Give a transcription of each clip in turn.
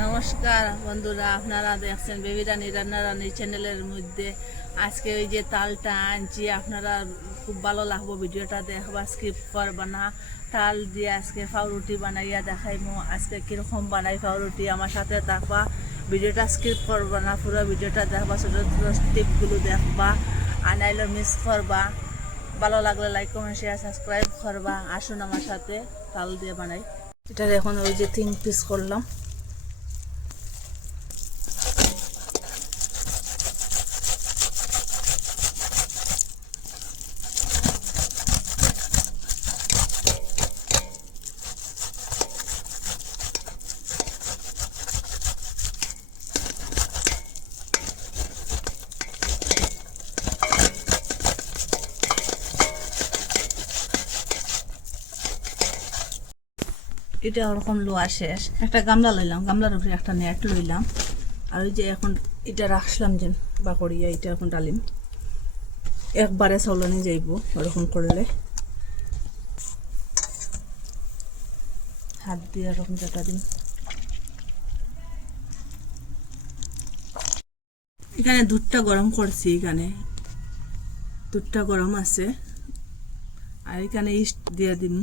নমস্কার বন্ধুরা, আপনারা দেখছেন বেবি রানী রান্না রানী চ্যানেলের মধ্যে। আজকে ওই যে তালটা আনছি, আপনারা খুব ভালো লাগবো ভিডিওটা দেখবা স্কিপ করবা না। তাল দিয়ে আজকে পাউরুটি বানাইয়া দেখাইমো। আজকে কীরকম বানাই ফাউরুটি আমার সাথে দেখবা ভিডিওটা স্কিপ করবা না, পুরো ভিডিওটা দেখবা, ছোটো ছোটো টিপগুলো দেখবা আনাইলো মিস করবা। ভালো লাগলে লাইক কমেন্ট শেয়ার সাবস্ক্রাইব করবা। আসুন আমার সাথে তাল দিয়ে বানাই। এটার এখন ওই যে তিন পিস করলাম। এটা ওরকম লোয়া শেষ? একটা গামলা লইলাম, গামলার উপরে একটা নেট লইলাম। আর ওই যে এখন এটা রাখলাম যে বাকড়িয়া, এটা এখন ডালিম। একবারে চলনি যাইব ওরকম করলে। হাত দিয়ে ওরকম চাটা দিন এখানে দুধটা গরম করছি এখানে। দুধটা গরম আছে। আর এখানে ইস্ট দিয়ে দিন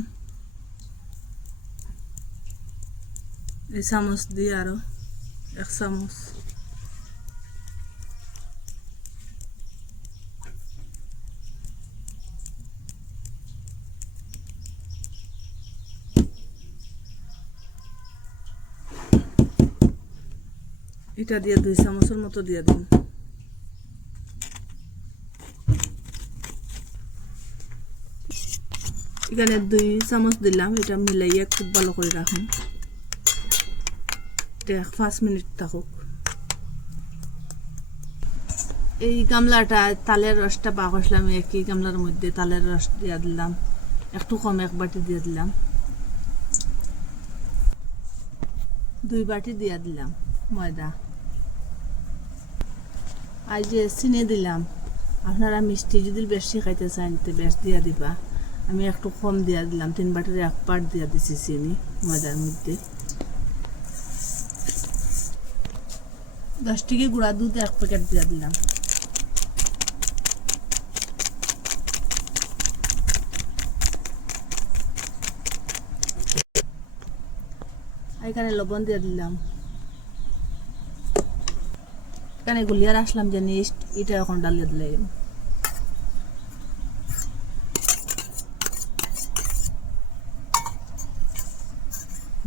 এই চামচ দিয়ে আরও এক চামচ এটা দিয়ে দুই চামচের মতো দিয়ে দিন এখানে দুই চামচ দিলাম এটা মিলাইয়া খুব ভালো করে রাখুন এটা পাঁচ মিনিট থাকুক এই গামলাটা তালের রসটা বা করলাম একই গামলার মধ্যে তালের রস দিয়ে দিলাম। একটু কম এক বাটি দিয়ে দিলাম। দুই বাটি দিয়ে দিলাম ময়দা। আর যে চিনি দিলাম, আপনারা মিষ্টি যদি বেশি খাইতে চান, তো বেশ দিয়া দিবা। আমি একটু কম দিয়া দিলাম, তিন বাটির এক পাট দিয়া দিছি চিনি ময়দার মধ্যে। দশ টিকি গুঁড়া দুধ এক প্যাকেট দিয়ে দিলাম। এখানে লবণ দিয়ে দিলাম। এখানে গুলিয়ার আসলাম যে নিস্ট এটা এখন ডালিয়ে দিলে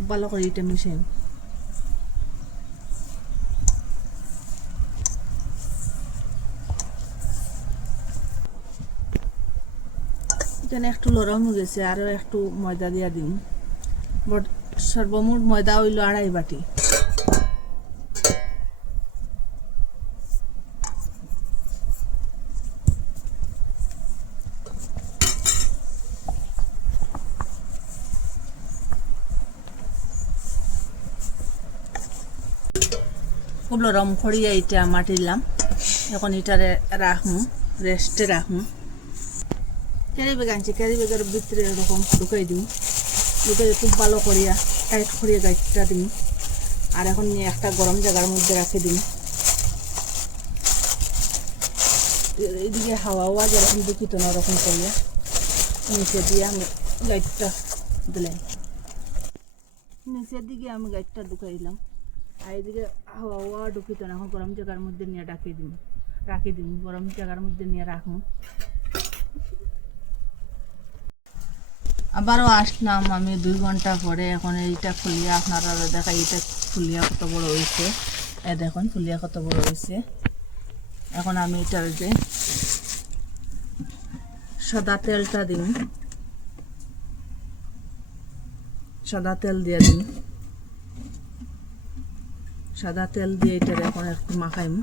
ভালো করে এটা মিশাই। এখানে একটু লরম হয়ে গেছে আরও একটু ময়দা দিয়া দিন বট সর্বমোট ময়দা হইল আড়াই বাটি। খুব লরম করিয়া এটা মাটিলাম এখন এটারে রাখুন রেস্টে রাখুন ক্যারি ব্যাগ আনছি ক্যারি ব্যাগের ভিতরে এরকম ঢুকাই দিই ঢুকাই খুব ভালো করিয়া টাইট করিয়া গাছটা দিই আর এখন নিয়ে একটা গরম জায়গার মধ্যে রাখে দিই এইদিকে হাওয়া হাওয়া যেরকম দুঃখিত না, ওরকম করিয়া। নিচে দিয়ে আমি গাইডটা দিলাম। নিচের দিকে আমি গাইডটা ঢুকাইলাম আর এদিকে হাওয়া হাওয়া ঢুকিত না, এখন গরম জায়গার মধ্যে নিয়ে ডাকে দিন। রাখি দিন, গরম জায়গার মধ্যে নিয়ে রাখুন। আবারও আসলাম আমি দুই ঘণ্টা পরে। এখন এইটা খুলিয়া আপনারা দেখা এইটা ফুলিয়া কত বড় হয়েছে এ দেখুন ফুলিয়া কত বড় হয়েছে এখন আমি এটার যে সাদা তেলটা দিন। সাদা তেল দিয়ে দিন। সাদা তেল দিয়ে এটার এখন একটু মাখাইম।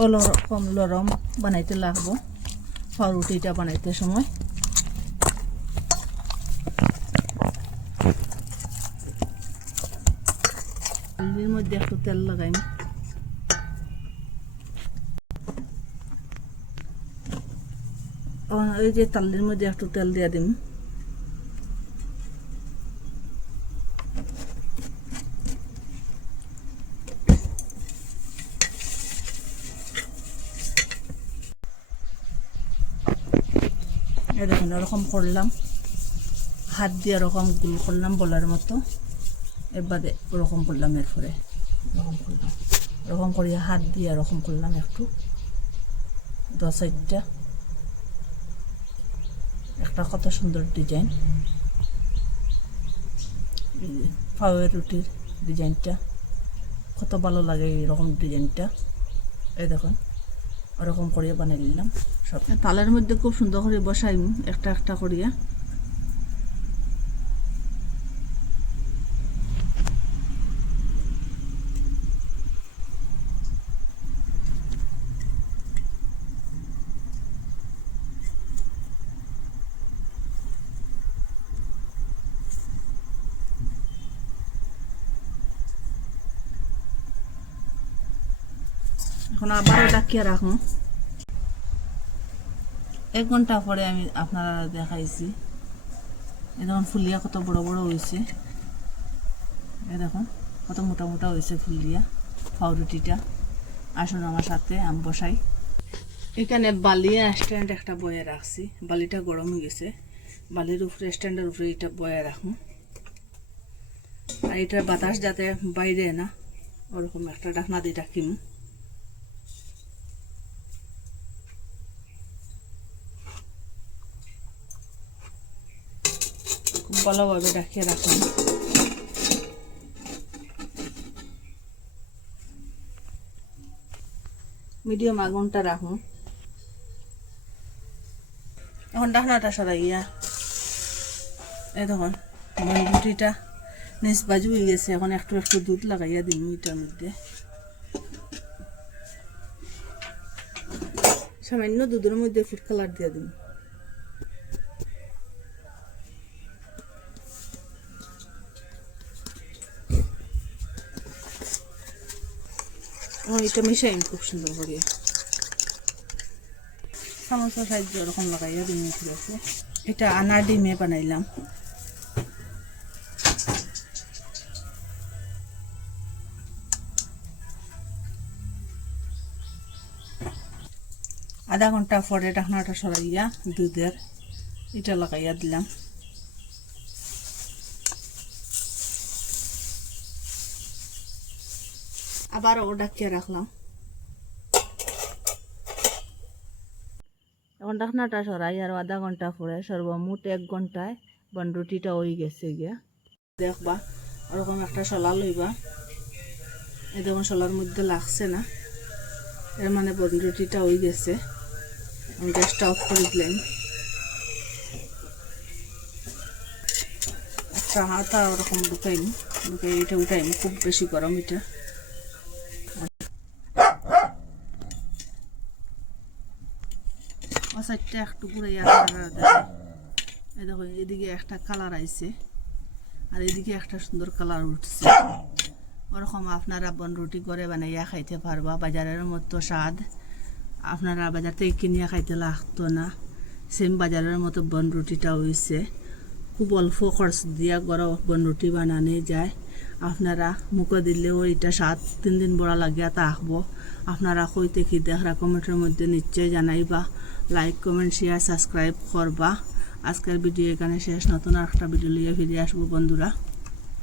ও লরম বানাইতে লাগবো পাউরুটিটা বানাইতে সময় এর মধ্যে একটু তেল লাগাইম ও- ওই যে তালের মধ্যে একটু তেল দিয়ে দিম এই দেখুন এরকম করলাম। হাত দিয়ে এরকম গুল করলাম বলার মতো। এবারে ওরকম করলাম এরপরে। এরকম করলাম। এরকম করিয়া হাত দিয়ে এরকম করলাম একটু। দশ চারটা একটা কত সুন্দর ডিজাইন ফাওয়ের রুটির ডিজাইনটা কত ভালো লাগে এরকম ডিজাইনটা এই দেখুন। ওরকম করিয়া বানাই নিলাম। সব তালের মধ্যে খুব সুন্দর করে বসাই একটা একটা করিয়া। এখন আবারও ডাকিয়ে রাখুন এক ঘণ্টা পরে আমি আপনারা দেখাইছি। এ দেখুন, ফুলিয়া কত বড় বড় হয়েছে। এ দেখুন, কত মোটা মোটা হয়েছে ফুলিয়া, পাউরুটিটা। আসুন আমার সাথে, আমি বসাই। এখানে বালি স্ট্যান্ড একটা বয়ে রাখছি। বালিটা গরম হয়ে গেছে। বালির উপরে, স্ট্যান্ডের উপরে এটা বয়ে রাখুন আর এটার বাতাস যাতে বাইরে না, ওরকম একটা ডাকনা দিয়ে রাখিম ভালোভাবে ডাকিয়ে রাখুন মিডিয়াম আগুনটা রাখুন এখন ডাকনাটা সরাইয়া এই দেখুন রুটিটা নিচ বাজু হয়ে গেছে, এখন একটু একটু দুধ লাগাইয়া দিন এটার মধ্যে। সামান্য দুধের মধ্যে ফুড কালার দিয়ে দিন এটা মিশাই খুব সুন্দর করে। সামোসা সাহায্য ওরকম লাগাইয়া ডিমে ফিরেছে এটা আনা ডিমে বানাইলাম। আধা ঘণ্টা পরে ঢাকনাটা সরাইয়া দুধের এটা লাগাইয়া দিলাম। আবার ও ডাকিয়ে রাখলাম? এখন ডাকনাটা সরাই আর আধা ঘণ্টা পরে সর্বমোট এক ঘন্টায় বনরুটিটা হয়ে গেছে গিয়া। দেখবা ওরকম একটা শলা লইবা। এই দেখুন শলার মধ্যে লাগছে না। এর মানে বনরুটিটা হয়ে গেছে। গ্যাসটা অফ করে দিলেন একটা হাতা ওরকম ঢুকাইনি। ঢুকাই এটা উঠাইনি খুব বেশি গরম এটা। সাইডটা একটু ঘুরে এই দেখো, এদিকে একটা কালার আইছে, আর এদিকে একটা সুন্দর কালার উঠছে। ওরকম আপনারা বন রুটি করে বানাইয়া খাইতে পারবা, বাজারের মতো স্বাদ। আপনারা বাজার থেকে কিনিয়া খাইতে লাগতো না। সেম বাজারের মতো বন রুটিটা হয়েছে খুব অল্প খরচ দিয়া গরম বন রুটি বানানো যায়। আপনারা মুখে দিলেও এটা সাত তিন দিন বড়া লাগিয়া তা আঁকবো আপনারা কইতে কি দেখরা কমেন্টের মধ্যে নিশ্চয় জানাইবা। লাইক কমেন্ট শেয়ার সাবস্ক্রাইব করবা। আজকের ভিডিও এখানে শেষ। নতুন আর একটা ভিডিও নিয়ে ফিরে আসব, বন্ধুরা।